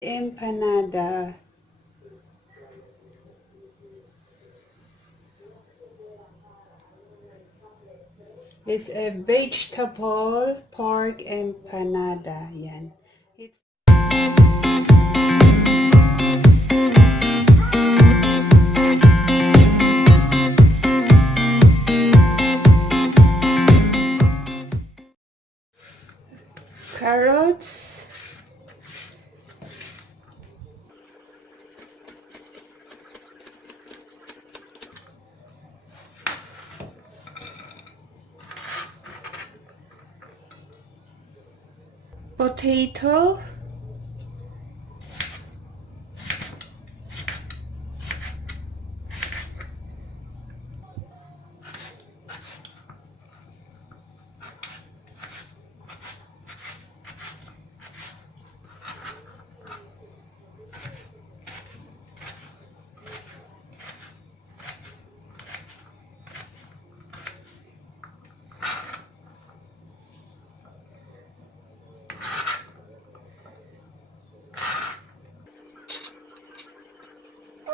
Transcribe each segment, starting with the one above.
Empanada is a vegetable pork empanada. Yan. It's carrots, potato,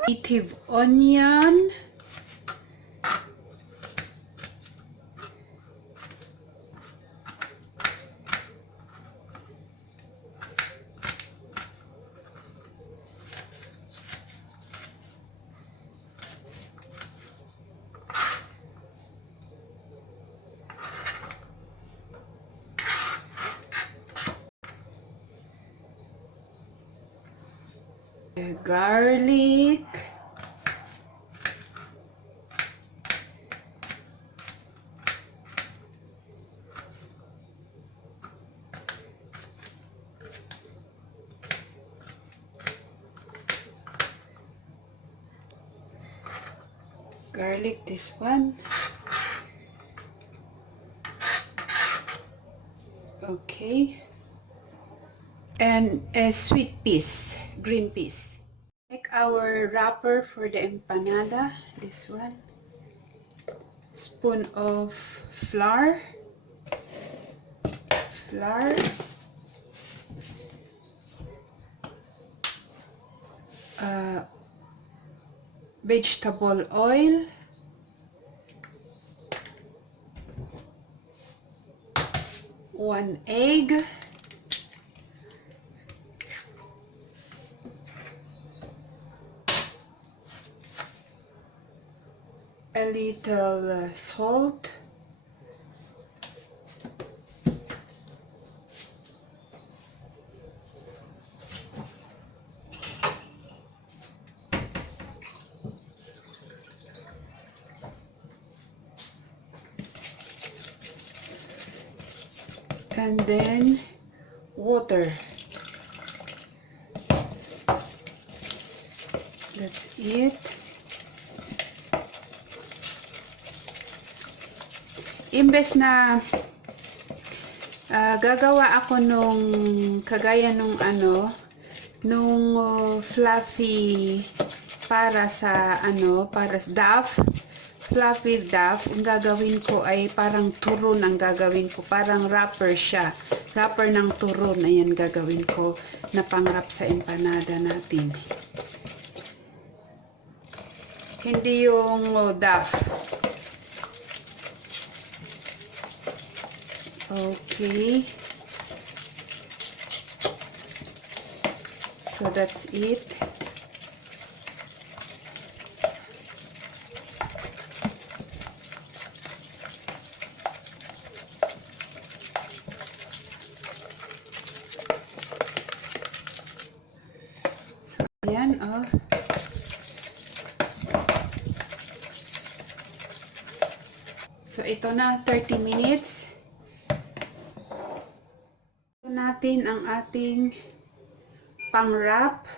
native onion, garlic, this one. Okay. And a sweet peas, green peas. Make our wrapper for the empanada. This one. Spoon of flour. Vegetable oil. One egg. A little salt. And then water. That's it. Imbes na gagawa ako nung kagaya nung fluffy para sa para duff, fluffy duff, ang gagawin ko ay parang turon ang gagawin ko, parang wrapper siya, wrapper ng turon, ayan gagawin ko na pangrap sa empanada natin, hindi yung duff. Okay, so that's it. So ayan, oh. So ito na, 30 minutes. Natin ang ating pang-wrap.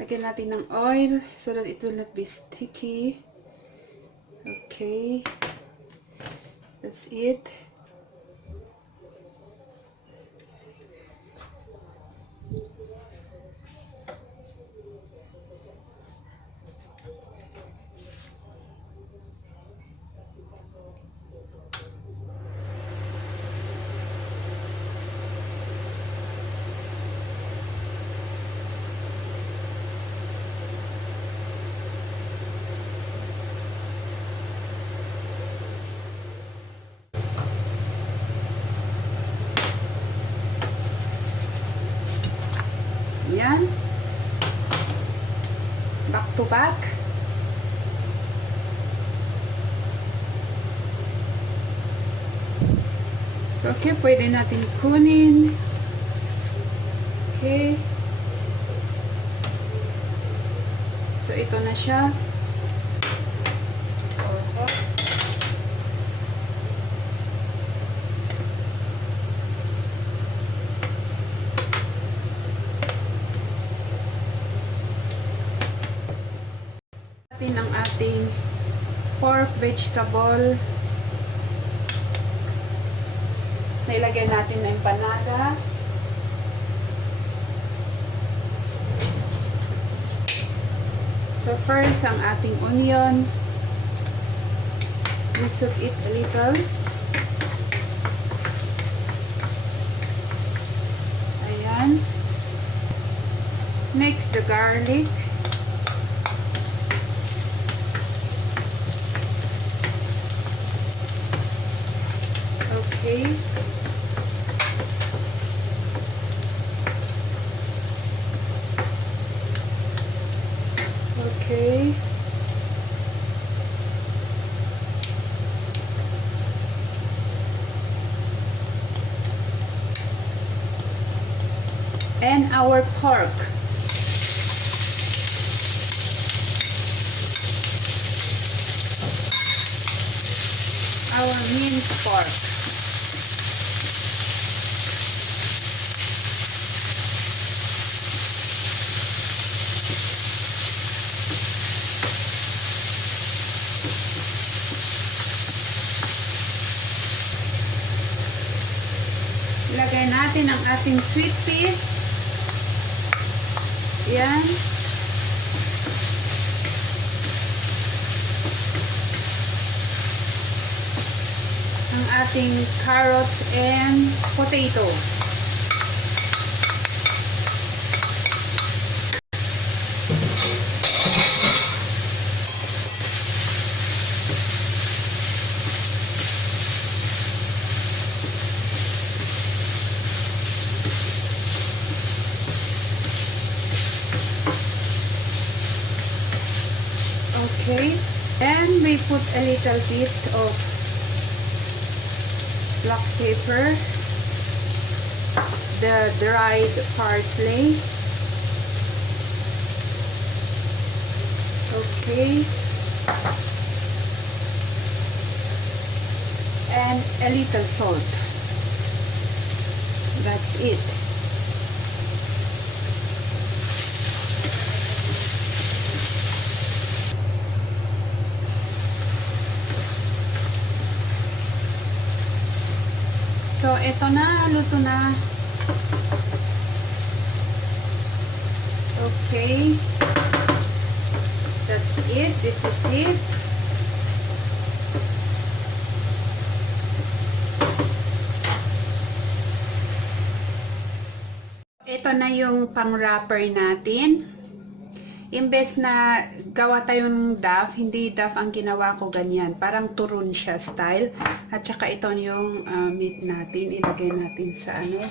Lagyan natin ng oil so that it will not be sticky. Okay. That's it. to back. So, okay, pwede natin kunin. Okay. So, ito na siya. Natin ang ating pork vegetable. Nailagay natin na empanada. So first, ang ating onion. We soak it a little. Ayan. Next, the garlic. Okay. Okay. And our pork. Our minced pork. Ilagay natin ang ating sweet peas. Yan. Ang ating carrots and potato. Okay, and we put a little bit of black pepper, the dried parsley. Okay, and a little salt. That's it. So, ito na, luto na. Okay. That's it. This is it. Ito na yung pang-wrapper natin. Imbes na gawa tayong duff, hindi duff ang ginawa ko ganyan. Parang turon siya style. At saka ito yung meat natin. Ilagay natin sa ano.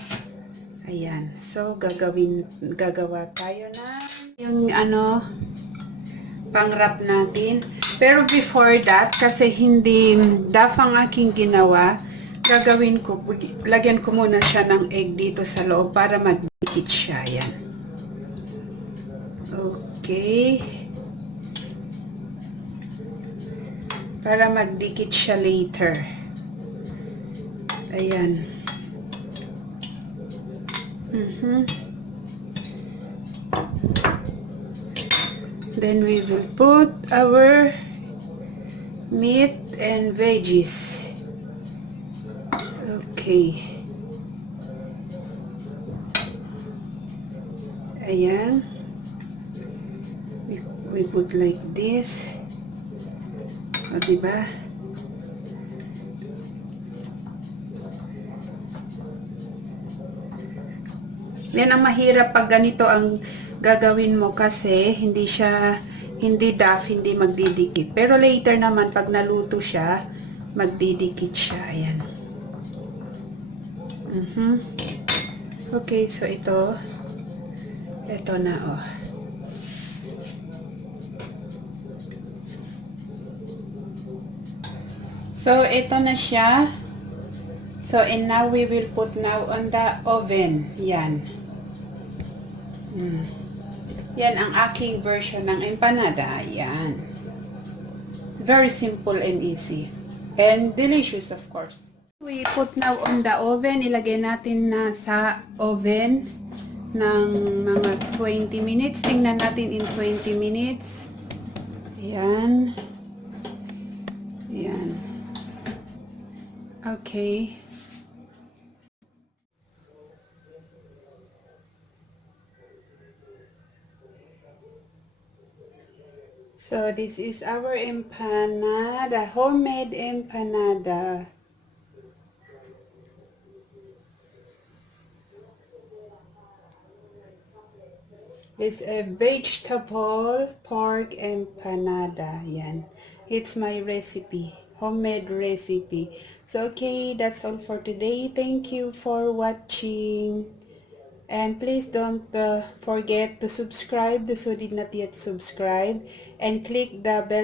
Ayan. So, gagawa tayo na yung ano, pang-wrap natin. Pero before that, kasi hindi duff ang aking ginawa, gagawin ko, lagyan ko muna siya ng egg dito sa loob para magdikit siya. Ayan. Okay. Para magdikit siya later. Ayan. Then we will put our meat and veggies. Okay. Ayan. We put like this. O, diba? Yan ang mahirap pag ganito ang gagawin mo kasi hindi duff, hindi magdidikit. Pero later naman pag naluto siya, magdidikit siya. Ayan. Okay, so ito na, oh. So, ito na siya. So, and now we will put now on the oven. Yan. Yan ang aking version ng empanada. Yan. Very simple and easy. And delicious, of course. We put now on the oven. Ilagay natin na sa oven ng mga 20 minutes. Tingnan natin in 20 minutes. Yan. Yan. Okay. So, this is our empanada, homemade empanada. It's a vegetable pork empanada. Yan. It's my recipe, homemade recipe. So, okay, that's all for today. Thank you for watching. And please don't forget to subscribe those who did not yet subscribe, and click the bell